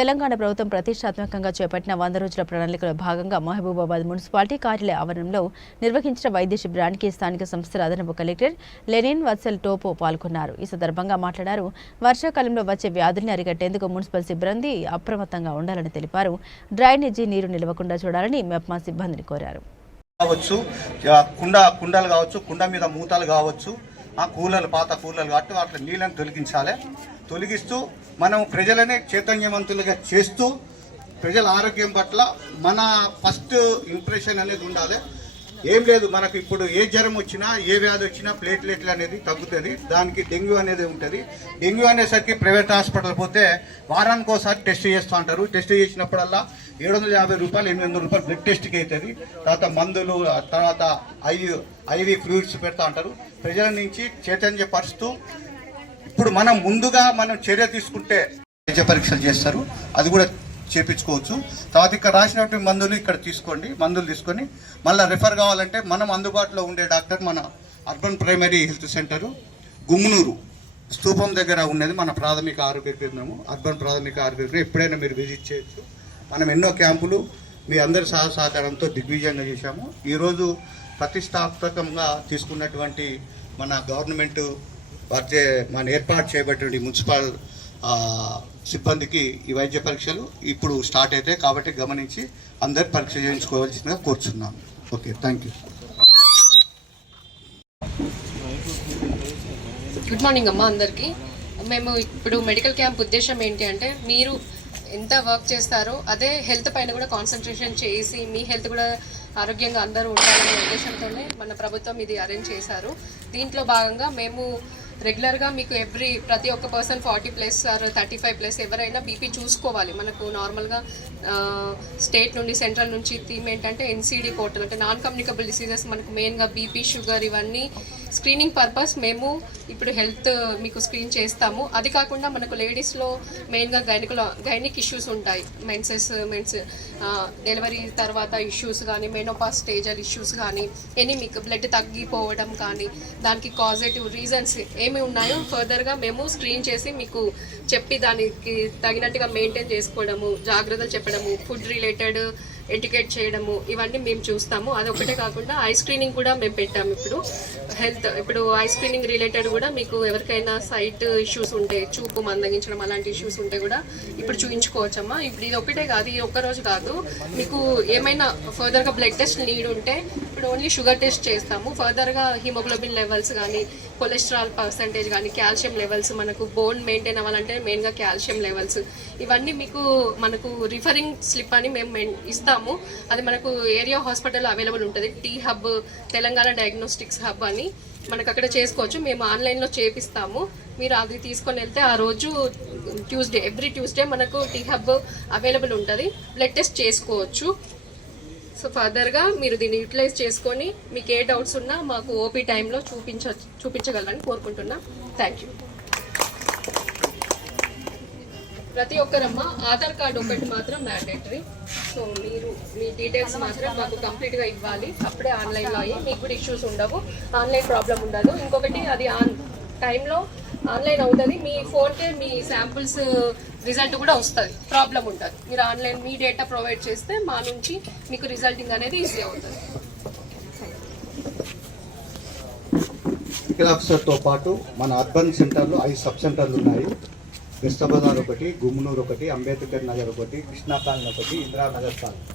తెలంగాణ ప్రభుత్వం ప్రతిష్టాత్మకంగా చేపట్టిన వంద రోజుల ప్రణాళికలో భాగంగా మహబూబాబాద్ మున్సిపాలిటీ కార్యాలయ ఆవరణంలో నిర్వహించిన వైద్య శిబిరానికి స్థానిక సంస్థల అదనపు కలెక్టర్ లెనిన్ వత్సల్ టోపో పాల్గొన్నారు. ఈ సందర్భంగా మాట్లాడారు. వర్షాకాలంలో వచ్చే వ్యాధుల్ని అరికట్టేందుకు మున్సిపల్ సిబ్బంది అప్రమత్తంగా ఉండాలని తెలిపారు. డ్రైనేజీ నీరు నిలవకుండా చూడాలని మెప్మా సిబ్బందిని కోరారు. కావచ్చు కుండ కుండలు కావచ్చు కుండ మీద మూతలు కావచ్చు కూలర్లు పాత కూలర్లు కాబట్టి వాటి నీళ్ళని తొలగించాలి. తొలగిస్తూ మనం ప్రజలని చైతన్యవంతులుగా చేస్తూ ప్రజల ఆరోగ్యం పట్ల మన ఫస్ట్ ఇంప్రెషన్ అనేది ఉండాలి. ఏం లేదు మనకు ఇప్పుడు ఏ జ్వరం వచ్చినా ఏ వ్యాధి వచ్చినా ప్లేట్లెట్లు అనేది తగ్గుతుంది. దానికి డెంగ్యూ అనేది ఉంటుంది. డెంగ్యూ అనేసరికి ప్రైవేట్ హాస్పిటల్ పోతే వారానికి ఒకసారి టెస్ట్ చేస్తూ ఉంటారు టెస్ట్ చేసినప్పుడల్లా ఏడు వందల యాభై రూపాయలు ఎనిమిది వందల రూపాయలు బ్లడ్ టెస్ట్కి అవుతుంది తర్వాత మందులు తర్వాత ఐవి ఐవి ఫ్లూయిడ్స్ పెడతా ఉంటారు ప్రజల నుంచి చైతన్యపరుస్తూ ఇప్పుడు మనం ముందుగా మనం చర్య తీసుకుంటే వైద్య పరీక్షలు చేస్తారు. అది కూడా చేపించుకోవచ్చు. తర్వాత ఇక్కడ రాసినటువంటి మందులు ఇక్కడ తీసుకోండి. మందులు తీసుకొని మళ్ళీ రిఫర్ కావాలంటే మనం అందుబాటులో ఉండే డాక్టర్ మన urban primary health centre Gumnoor స్తూపం దగ్గర ఉన్నది. మన ప్రాథమిక ఆరోగ్య కేంద్రము అర్బన్ ప్రాథమిక ఆరోగ్య కేంద్రం. ఎప్పుడైనా మీరు విజిట్ చేయొచ్చు. మనం ఎన్నో క్యాంపులు మీ అందరి సహ సహకారంతో దిగ్విజయంగా చేశాము. ఈరోజు ప్రతిష్టాత్మకంగా తీసుకున్నటువంటి మన గవర్నమెంట్ వారి మన ఏర్పాటు చేయబడినటువంటి మున్సిపల్ సిబ్బందికి ఈ వైద్య పరీక్షలు ఇప్పుడు స్టార్ట్ అవుతాయి కాబట్టి గమనించి అందరు పరీక్ష చేయించుకోవాల్సిందిగా కోరుచున్నాను. Okay thank you. Good morning అమ్మా అందరికీ. మేము ఇప్పుడు మెడికల్ క్యాంప్ ఉద్దేశం ఏంటి అంటే మీరు ఎంత వర్క్ చేస్తారో అదే హెల్త్ పైన కూడా కాన్సన్ట్రేషన్ చేసి మీ హెల్త్ కూడా ఆరోగ్యంగా అందరూ ఉండాలనే ఉద్దేశంతోనే మన ప్రభుత్వం ఇది అరేంజ్ చేశారు. దీంట్లో భాగంగా మేము రెగ్యులర్గా మీకు ఎవ్రీ ప్రతి ఒక్క person forty plus or thirty five plus ఎవరైనా బీపీ చూసుకోవాలి. మనకు నార్మల్గా స్టేట్ నుండి సెంట్రల్ నుంచి థీమ్ ఏంటంటే ఎన్సీడీ పోర్టల్ అంటే నాన్ కమ్యూనికబుల్ డిసీజెస్ మనకు మెయిన్గా బీపీ షుగర్ ఇవన్నీ స్క్రీనింగ్ పర్పస్ మేము ఇప్పుడు హెల్త్ మీకు స్క్రీన్ చేస్తాము. అది కాకుండా మనకు లేడీస్లో మెయిన్గా గైనికలో గైనిక్ ఇష్యూస్ ఉంటాయి. మెన్సెస్ మెన్స్ డెలివరీ తర్వాత ఇష్యూస్ కానీ మెనోపాస్ స్టేజల్ ఇష్యూస్ కానీ ఎనీ మీకు బ్లడ్ తగ్గిపోవడం కానీ దానికి కాజేటివ్ రీజన్స్ ఏమి ఉన్నాయో ఫర్దర్గా మేము స్క్రీన్ చేసి మీకు చెప్పి దానికి తగినట్టుగా మెయింటైన్ చేసుకోవడము జాగ్రత్తలు చెప్పడము ఫుడ్ రిలేటెడ్ ఎడ్యుకేట్ చేయడము ఇవన్నీ మేము చూస్తాము. అది ఒకటే కాకుండా ఐ స్క్రీనింగ్ కూడా మేము పెట్టాము ఇప్పుడు. హెల్త్ ఇప్పుడు ఐ స్క్రీనింగ్ రిలేటెడ్ కూడా మీకు ఎవరికైనా సైట్ ఇష్యూస్ ఉంటే చూపు మందగించడం అలాంటి ఇష్యూస్ ఉంటే కూడా ఇప్పుడు చూపించుకోవచ్చమ్మా ఇప్పుడు ఇది ఒకటే కాదు ఇది ఒక్క రోజు కాదు. మీకు ఏమైనా ఫర్దర్గా బ్లడ్ టెస్ట్ నీడ్ ఉంటే ఇప్పుడు ఓన్లీ షుగర్ టెస్ట్ చేస్తాము. ఫర్దర్గా హిమోగ్లోబిన్ లెవెల్స్ కానీ కొలెస్ట్రాల్ పర్సంటేజ్ కానీ కాల్షియం లెవెల్స్ మనకు బోన్ మెయింటైన్ అవ్వాలంటే మెయిన్గా కాల్షియం లెవెల్స్. ఇవన్నీ మీకు మనకు రిఫరింగ్ స్లిప్ అని మేము ఇస్తాము. అది మనకు ఏరియా హాస్పిటల్ అవైలబుల్ ఉంటుంది. T hub Telangana diagnostics hub అని. మనకు అక్కడ చేసుకోవచ్చు. మేము ఆన్లైన్లో చేపిస్తాము. మీరు అది తీసుకొని వెళ్తే ఆ రోజు ట్యూస్డే ఎవ్రీ ట్యూస్డే మనకు టీ హబ్ అవైలబుల్ ఉంటుంది. బ్లడ్ టెస్ట్ చేసుకోవచ్చు. సో ఫర్దర్గా మీరు దీన్ని యూటిలైజ్ చేసుకొని మీకు ఏ డౌట్స్ ఉన్నా మాకు ఓపీ టైంలో చూపించ చూపించగలరని కోరుకుంటున్నా. Thank you. ప్రతి ఒక్కరమ్మ ఆధార్ కార్డు ఒకటి మాత్రం మ్యాండేటరీ సో మీరు మీ డీటెయిల్స్ మాత్రం మాకు కంప్లీట్గా ఇవ్వాలి. అప్పుడే ఆన్లైన్లో అయ్యి మీకు కూడా ఇష్యూస్ ఉండవు. ఆన్లైన్ ప్రాబ్లం ఉండదు. ఇంకొకటి అది ఆన్ టైంలో ఆన్లైన్ అవుతుంది. మీ ఫోన్కే మీ శాంపుల్స్ రిజల్ట్ కూడా వస్తుంది. ప్రాబ్లం ఉంటుంది. మీరు ఆన్లైన్ మీ డేటా ప్రొవైడ్ చేస్తే మా నుంచి మీకు రిజల్టింగ్ అనేది ఈజీ అవుతుంది. మెడికల్ ఆఫీసర్తో పాటు మన అర్బన్ సెంటర్లో ఐదు సబ్ సెంటర్లు ఉన్నాయి. బెస్త బజార్ ఒకటి గుమ్నూరు ఒకటి అంబేద్కర్ నగర్ ఒకటి కృష్ణా కాలనీ ఒకటి ఇందిరానగర్ కాలనీ